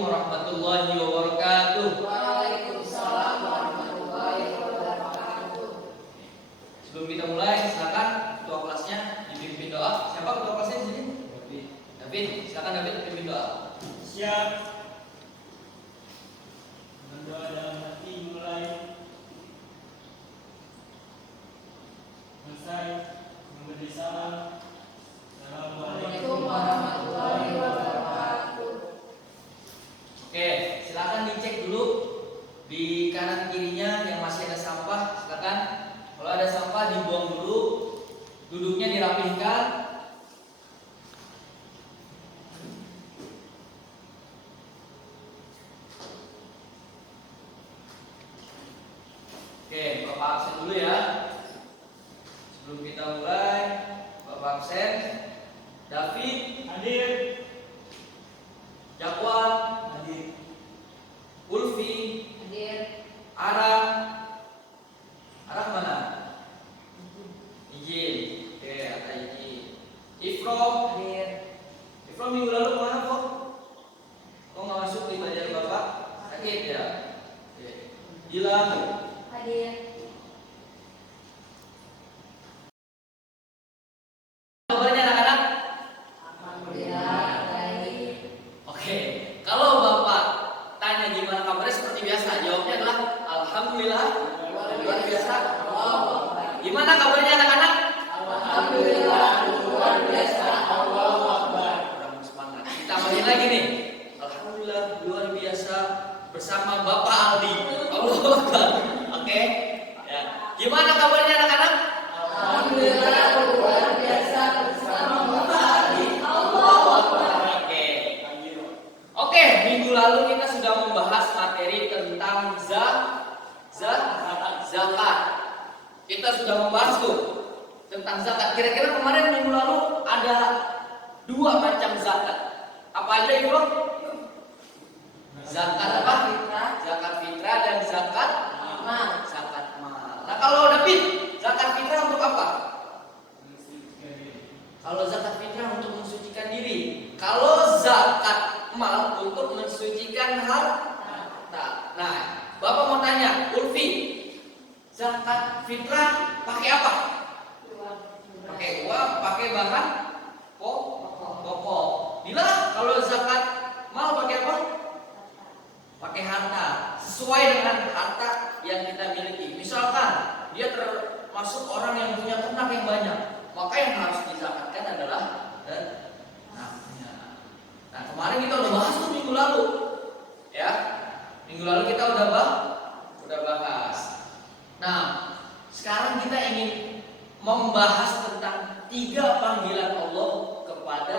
warahmatullahi wabarakatuh. Waalaikumsalam warahmatullahi wabarakatuh. Sebelum kita mulai, silakan ketua kelasnya dipimpin doa. Siapa ketua kelasnya di sini? David. Silakan David pimpin doa. Siap. Berdoa dalam hati mulai. Selesai memberi salam. Assalamualaikum warahmatullahi wabarakatuh. Oke, silakan dicek dulu di kanan kirinya yang masih ada sampah. Silakan, kalau ada sampah dibuang dulu, duduknya dirapihkan. Oke, Bapak absen dulu ya. Sebelum kita mulai, Bapak absen. David Hadir. Jakwan, Hadir. Ulfi, Hadir. Arah mana? Izin. Oke, ada izin. Ifrom minggu lalu kemana kok? Kok nggak masuk di pelajaran Bapak? Sakit ya? Oke. Gilang. Hadir. Kabarnya anak-anak? Alhamdulillah baik. Oke. Kalau Bapak tanya gimana kabarnya seperti biasa, jawabnya adalah Alhamdulillah luar biasa. Gimana kabarnya anak-anak? Alhamdulillah luar biasa. Allahu Akbar. Kurang semangat. Ditambahin lagi nih. Alhamdulillah luar biasa bersama Bapak Aldi. Allahu Akbar. Oke. Ya. Gimana kabarnya anak-anak? Alhamdulillah luar biasa bersama Bapak Ali. Allahu Akbar. Oke. Oke, minggu lalu kita sudah membahas materi tentang zakat. Kita sudah membahas tuh tentang zakat. Kira-kira kemarin minggu lalu ada 2 macam zakat. Apa aja Ibu? Zakat apa? Zakat fitrah dan zakat Mal. zakat mal. Nah, kalau David, zakat fitrah untuk apa? Kalau zakat fitrah untuk mensucikan diri. Kalau zakat mal untuk mensucikan harta. Nah, Bapak mau tanya, Ulfi, zakat fitrah pakai apa? Pakai uang, pakai bahan pokok. Bila kalau zakat mal pakai apa? Pakai harta. Sesuai dengan harta yang kita miliki. Misalkan dia termasuk orang yang punya ternak yang banyak, maka yang harus dizakatkan adalah ternaknya. Nah, kemarin kita udah bahas tuh minggu lalu, ya. Minggu lalu kita udah bahas. Nah, sekarang kita ingin membahas tentang 3 panggilan Allah kepada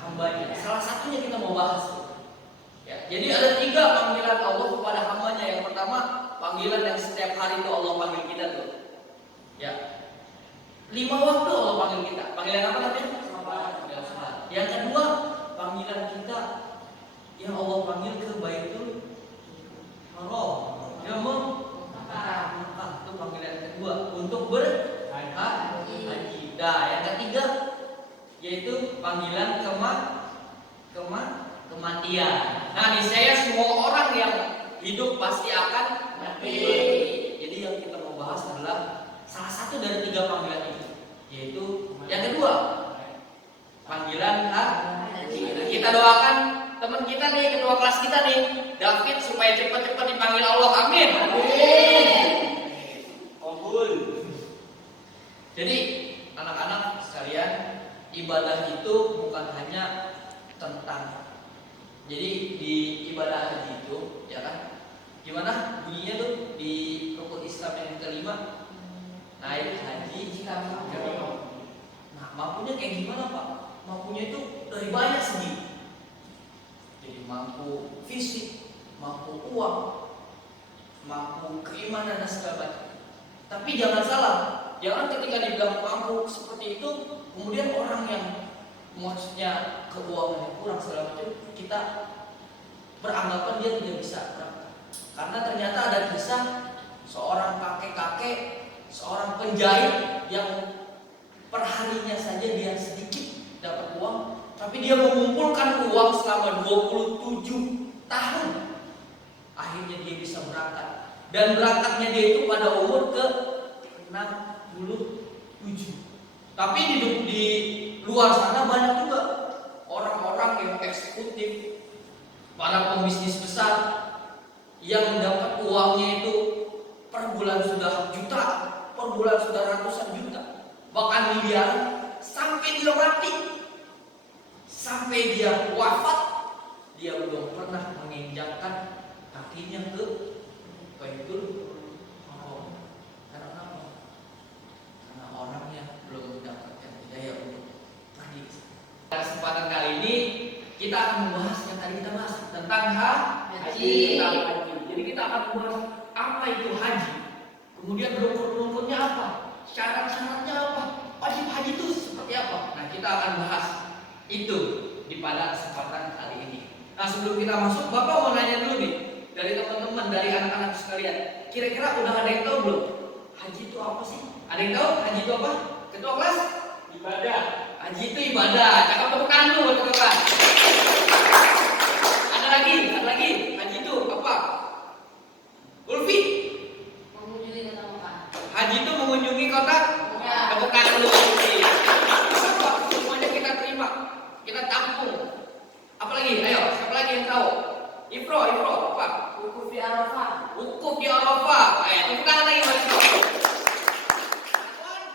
hambanya. Salah satunya kita mau bahas tuh. Ya, jadi ada 3 panggilan Allah kepada hambanya. Yang pertama, panggilan yang setiap hari itu Allah panggil kita tuh. Ya. 5 waktu Allah panggil kita. Panggilan apa namanya? Panggilan salat. Yang kedua, panggilan kita yang Allah panggil ke Baitul Haram. Ya, Mekah. Itu panggilan kedua untuk berhaji. Nah, yang ketiga yaitu panggilan kematian. Nah, niscaya semua orang yang hidup pasti akan mati. Jadi yang kita mau bahas adalah salah satu dari 3 panggilan ini, yaitu yang kedua, panggilan haji. Nah, kita doakan teman kita nih, ketua kelas kita nih, David, supaya cepat-cepat dipanggil Allah. Amin. Kabul. Jadi anak-anak sekalian, ibadah itu bukan hanya tentang. Jadi di ibadah haji itu, ya kan? Gimana bunyinya tuh di rukun Islam yang kelima? Naik haji kelima. Nah, mampunya kayak gimana Pak? Mampunya itu dari banyak segi. Jadi mampu fisik, mampu uang, mampu keimanan dan segala macam. Tapi jangan salah, jangan ketika dibilang mampu seperti itu, kemudian orang yang maksudnya keuangan yang kurang segala macam, kita beranggapan dia tidak bisa. Karena ternyata ada kisah seorang kakek-kakek, seorang penjahit yang perharinya saja dia sedikit dapat uang, tapi dia mengumpulkan uang selama selama 27 tahun. Akhirnya dia bisa berangkat. Dan berangkatnya dia itu pada umur ke 67. Tapi di luar sana banyak juga orang-orang yang eksekutif, para pembisnis besar yang mendapat uangnya itu per bulan sudah juta, per bulan sudah ratusan juta, bahkan miliaran, sampai dia mati, sampai dia wafat, dia belum pernah menginjakkan kakinya ke Baitul Haram. Karena apa? Karena orangnya belum mendapatkan hidayah untuk pergi. Pada kesempatan kali ini kita akan membahas yang tadi kita bahas tentang haji. Jadi kita akan membahas apa itu haji, kemudian rukun-rukunnya apa, syarat-syaratnya apa, wajib haji itu seperti apa. Nah, kita akan bahas itu pada kesempatan kali ini. Nah, sebelum kita masuk, Bapak mau nanya dulu nih dari teman-teman, dari anak-anak sekalian, kira-kira udah ada yang tahu belum haji itu apa sih? Ada yang tahu haji itu apa? Ketua kelas? Ibadah. Haji itu ibadah. Cakap tepuk tangan dulu buat ketua kelas. Ada lagi. Haji itu apa? Ulfi? Mengunjungi kota Mekah. Haji itu mengunjungi kota? Ya. Tepuk tangan dulu Ulfi. Semuanya kita terima, kita tampung. Apalagi? Ayo, siapa lagi yang tahu? Ifro, apa? Wukuf di Arafah. Wukuf di Arafah. Ayo, tepuk tangan lagi buat Ifro.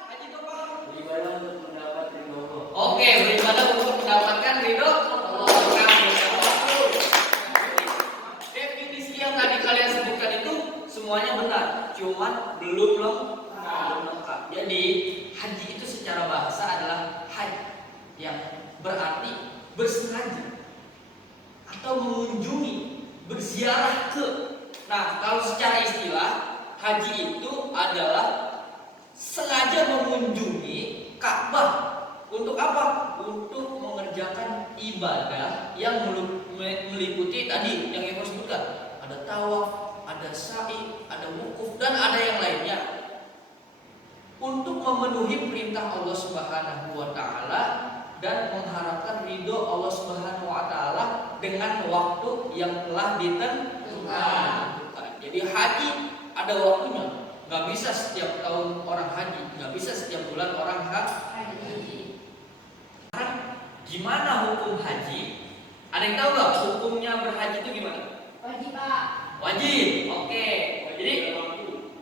Haji itu apa? Beribadah untuk mendapat ridho Allah. Oke, beribadah untuk mendapatkan ridho Allah. Definisi yang tadi kalian sebutkan itu semuanya benar, cuman belum lengkap. Jadi haji itu secara bahasa adalah haji, yang berarti bersengaja atau mengunjungi, berziarah ke. Nah, kalau secara istilah haji itu adalah sengaja mengunjungi Ka'bah. Untuk apa? Untuk mengerjakan ibadah yang meliputi tadi yang Ibu sebutkan. Ada tawaf, ada sa'i, ada wukuf, dan ada yang lainnya. Untuk memenuhi perintah Allah Subhanahu wa taala dan mengharapkan ridho Allah Subhanahu wa taala dengan waktu yang telah ditentukan. Jadi haji ada waktunya. Nggak bisa setiap tahun orang haji, nggak bisa setiap bulan orang haji. Gimana hukum haji? Ada yang tahu nggak hukumnya berhaji itu gimana? Wajib, Pak. Wajib, oke. Jadi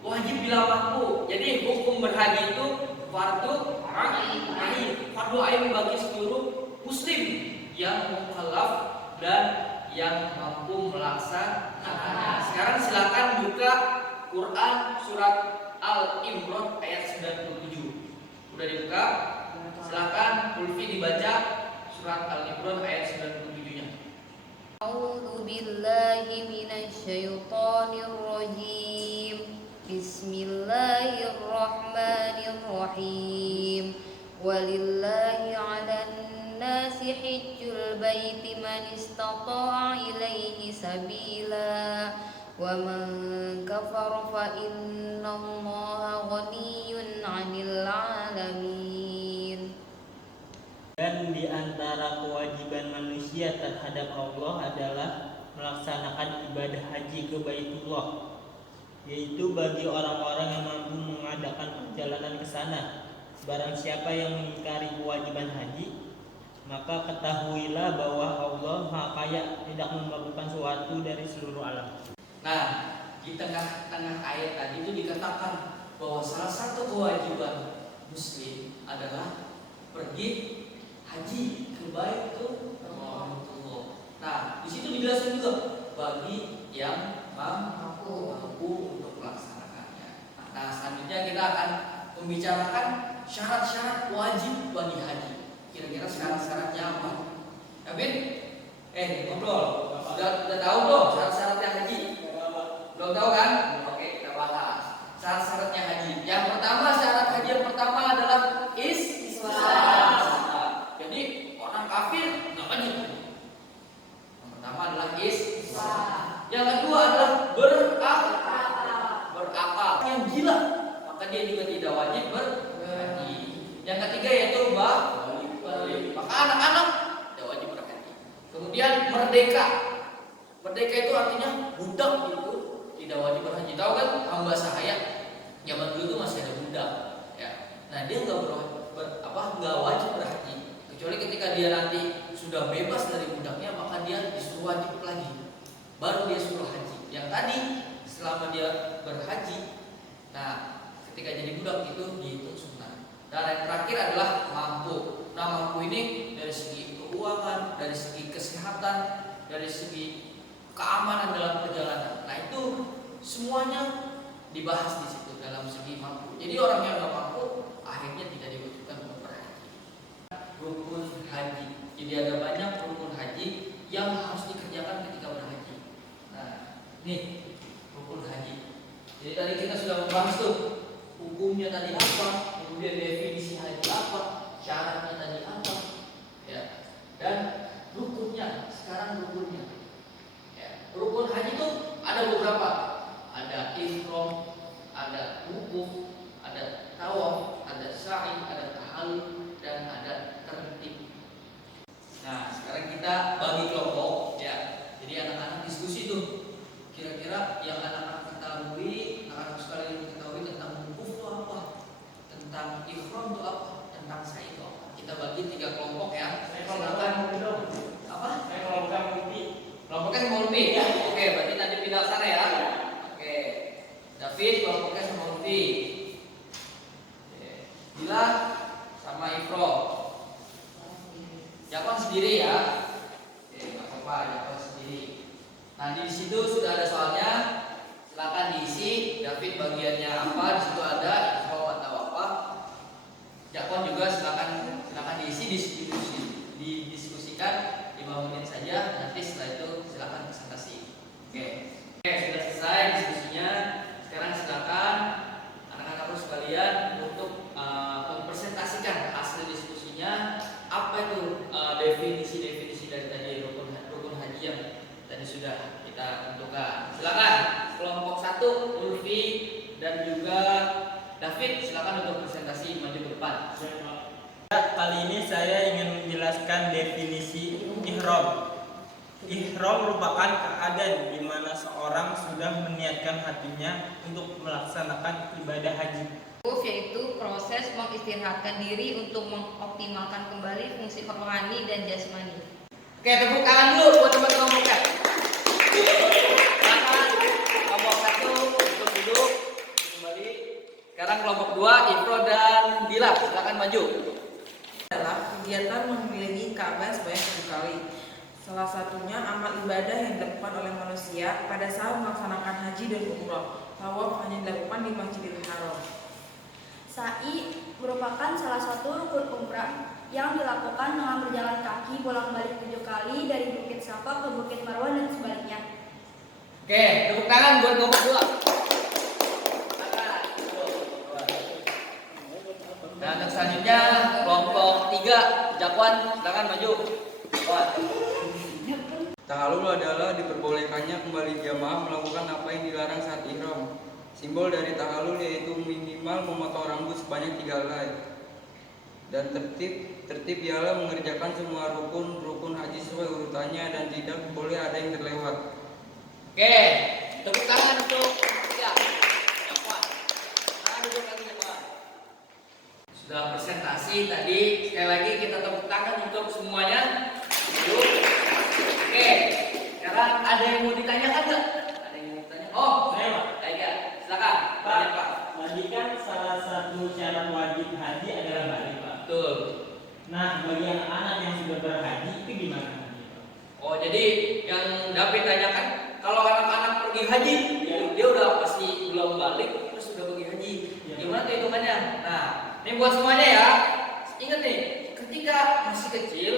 wajib bila waktu. Jadi hukum berhaji itu fardu ain, fardu ain bagi seluruh muslim yang mukallaf dan yang mampu melaksanakannya. Sekarang silakan buka Quran surat Al-Imran ayat 97. Udah dibuka? Silakan Ulfi dibaca surat Al-Imran ayat 97-nya. A'udzu billahi minasyaitonir rajim. Bismillahirrahmanirrahim. Walillahi 'alan nasi hajjul baiti man istata'a ilaihi sabila. Wa man kafara fa innallaha ghaniyyun 'anil 'alamin. Dan di antara kewajiban manusia terhadap Allah adalah melaksanakan ibadah haji ke Baitullah, yaitu bagi orang-orang yang mampu mengadakan perjalanan ke sana. Barang siapa yang mengingkari kewajiban haji, maka ketahuilah bahwa Allah Maha Kaya, tidak memerlukan sesuatu dari seluruh alam. Nah, di tengah-tengah ayat tadi itu dikatakan bahwa salah satu kewajiban muslim adalah pergi haji ke Baitullah. Nah, di situ dijelaskan juga bagi yang mampu untuk melaksanakannya. Nah, selanjutnya kita akan membicarakan syarat-syarat wajib bagi haji. Kira-kira syarat-syaratnya apa? Amin? Ngobrol. Udah tahu belum syarat-syaratnya haji? Belum tahu kan? Oke, kita bahas syarat-syaratnya haji. Yang pertama, syarat haji yang pertama adalah Islam. Jadi orang kafir nggak wajib. Yang pertama adalah Islam. Yang kedua adalah berakal. Yang gila, maka dia juga tidak wajib berhaji. Yang ketiga yaitu balik. Maka anak-anak tidak wajib berhaji. Kemudian Kemudian merdeka. Merdeka itu artinya budak itu tidak wajib berhaji. Tahu kan hamba sahaya zaman dulu itu masih ada budak. Ya. Nah dia nggak wajib berhaji. Kecuali ketika dia nanti sudah bebas dari budaknya, maka dia disuruh wajib lagi. Baru dia suruh haji. Yang tadi selama dia berhaji, nah ketika jadi budak itu dihitung sunnah. Dan yang terakhir adalah mampu. Nah mampu ini dari segi keuangan, dari segi kesehatan, dari segi keamanan dalam perjalanan. Nah itu semuanya dibahas di situ dalam segi mampu. Jadi orang yang nggak mampu akhirnya tidak diwajibkan untuk berhaji. Rukun haji. Jadi ada banyak rukun haji yang harus dikerjakan ketika berhaji. Nah, nih rukun haji. Jadi tadi kita sudah membahas tuh hukumnya tadi apa, kemudian definisi haji apa, syaratnya tadi apa, ya. Dan rukunnya. Sekarang rukunnya. Ya. Rukun haji itu ada beberapa. Ada ihram, ada wukuf, ada tawaf, ada sa'i, ada tahallul, dan ada tertib. Nah, sekarang kita bagi kelompok ya. Jadi anak-anak diskusi tuh. Kira-kira yang anak-anak ketahui, anak-anak sekalian ketahui tentang wukuf itu apa? Tentang ihram itu apa? Tentang sa'i itu apa? Kita bagi 3 kelompok ya. Silakan. Apa? Saya kelompok mimpi. Kelompoknya sama Ulfi. Ya. Oke, berarti nanti pindah sana ya. Oke. David kelompoknya sama Ulfi. Bila sama Ifro. Jakon sendiri ya. Oke, nggak apa-apa, Jakon sendiri. Nah, di situ sudah ada soalnya. Silakan diisi. David bagiannya apa? Di situ ada Ifro atau apa. Jakon juga silakan diisi, didiskusikan 5 menit saja. Nanti setelah itu silakan presentasi. Oke, sudah selesai diskusinya. Sekarang silakan anak-anakku sekalian untuk mempresentasikan hasil diskusinya. Apa itu definisi-definisi dari tadi rukun haji yang tadi sudah kita tentukan. Silakan kelompok 1 Ulfi dan juga David, silakan untuk presentasi maju ke depan. Kali ini saya ingin menjelaskan definisi ihram. Ihram merupakan keadaan di mana seorang sudah meniatkan hatinya untuk melaksanakan ibadah haji. Yaitu proses mengistirahatkan diri untuk mengoptimalkan kembali fungsi rohani dan jasmani. Oke, tepuk tangan dulu buat teman kelompoknya. Silakan kelompok 1 untuk duduk kembali. Sekarang kelompok 2 Ifro dan Dila, silakan maju. Adalah kegiatan mengelilingi Ka'bah sebanyak 7 kali. Salah satunya amal ibadah yang dilakukan oleh manusia pada saat melaksanakan haji dan umrah. Tawaf hanya dilakukan di Masjidil Haram. Sa'i merupakan salah satu rukun umrah yang dilakukan dengan berjalan kaki bolak-balik 7 kali dari Bukit Safa ke Bukit Marwah dan sebaliknya. Oke, tepuk tangan buat kelompok 2. Dan untuk selanjutnya kelompok 3 Jakwan, silakan maju. Tahallul adalah diperbolehkannya kembali jamaah melakukan apa yang dilarang saat ihram. Simbol dari tahallul yaitu minimal memotong rambut sebanyak 3 helai. Dan tertib ialah mengerjakan semua rukun haji sesuai urutannya dan tidak boleh ada yang terlewat. Oke, tepuk tangan untuk ya, Jakwan. Tangan duduk lagi Jakwan. Sudah presentasi tadi, sekali lagi kita tepuk tangan untuk semuanya. Duduk. Oke, sekarang ada yang mau ditanyakan nggak? Ada yang mau ditanya? Oh, Saya Pak. ya, silakan. Banyak Pak. Tadi kan salah satu syarat wajib haji adalah balik Pak. Betul. Nah, bagi anak-anak yang sudah berhaji itu gimana? Oh, jadi yang David tanyakan, kalau anak-anak pergi haji, dia udah pasti belum balik, terus sudah pergi haji. Ya. Gimana tuh hitungannya? Nah, ini buat semuanya ya. Ingat nih, ketika masih kecil,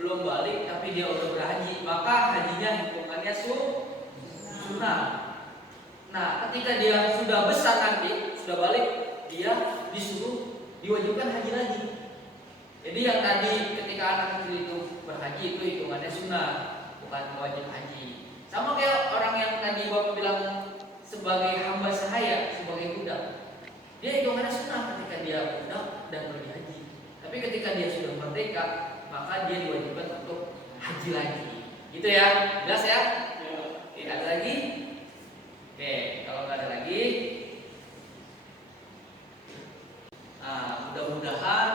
belum balik, tapi dia udah berhaji, maka hajinya hitungannya sunnah. Nah, ketika dia sudah besar nanti, sudah balik, dia disuruh diwajibkan haji lagi. Jadi yang tadi ketika anak kecil itu berhaji itu hitungannya sunnah, bukan wajib haji. Sama kayak orang yang tadi Bapak bilang sebagai hamba sahaya, sebagai budak. Dia hitungannya sunnah ketika dia budak dan pergi haji. Tapi ketika dia sudah merdeka, maka dia diwajibkan untuk haji lagi. Gitu ya, jelas ya? Tidak ada lagi? Oke, kalau nggak ada lagi, nah mudah-mudahan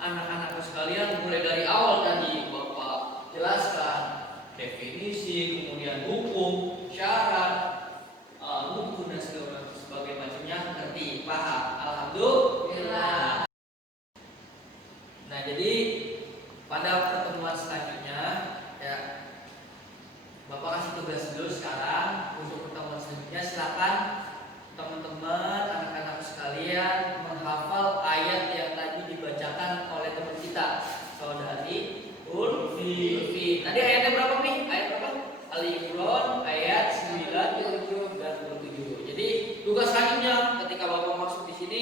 anak-anak sekalian mulai dari awal tadi Bapak jelaskan definisi, kemudian hukum, syarat, rukun dan sebagainya macamnya ngerti, paham. Alhamdulillah. Nah, jadi pada pertemuan selanjutnya ya Bapak kasih tugas dulu sekarang untuk pertemuan selanjutnya. Silakan teman-teman, anak-anak sekalian menghafal ayat yang tadi dibacakan oleh teman kita, saudari Ulfi. Tadi ayatnya berapa nih? Ayat berapa? Al-Imran ayat 9 dan 27. Jadi tugas selanjutnya ketika Bapak masuk di sini,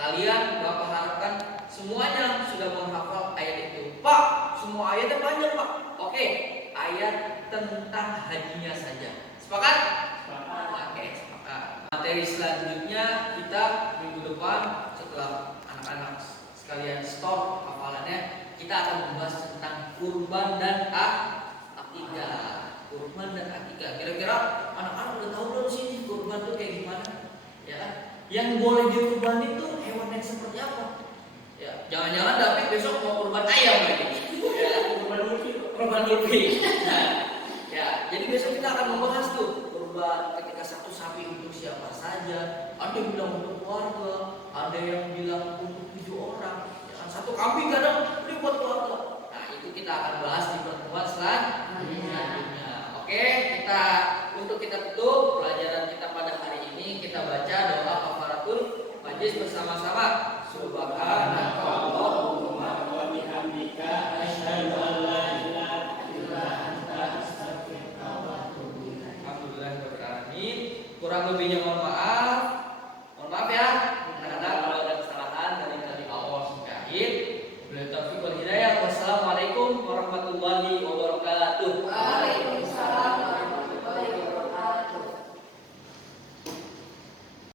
kalian Bapak harapkan semuanya sudah menghafal ayat itu. Pak, semua ayatnya panjang Pak. Oke, ayat tentang hajinya saja. Sepakat? Oke, sepakat. Materi selanjutnya kita minggu depan setelah anak-anak sekalian store hafalannya, kita akan membahas tentang kurban dan akikah. Kurban dan akikah. Kira-kira anak-anak udah tahu belum sih kurban itu kayak gimana? Ya, yang boleh dikurban itu hewan yang seperti apa? Ya, jangan-jangan David besok mau kurban ayam lagi. Ya, kurban Ulfi. Nah, ya, jadi besok kita akan membahas tuh kurban ketika satu sapi untuk siapa saja. Ada yang bilang untuk keluarga, ada yang bilang untuk 7 orang. Ya, satu kambing kadang ini buat keluarga. Nah, itu kita akan bahas di pertemuan selanjutnya. Oke, untuk kita tutup pelajaran kita pada hari ini, kita baca doa kafaratul majlis bersama-sama. Subhanakallahumma wa bihamdika asyhadu an la ilaha illa anta astaghfiruka wa atubu ilaik. Alhamdulillahirabbil alamin. Kurang lebihnya mohon maaf. Mohon maaf ya. Karena kalau ada kesalahan dari Allah subhanahu. Wabillahi taufiq wal hidayah. Wassalamualaikum warahmatullahi wabarakatuh.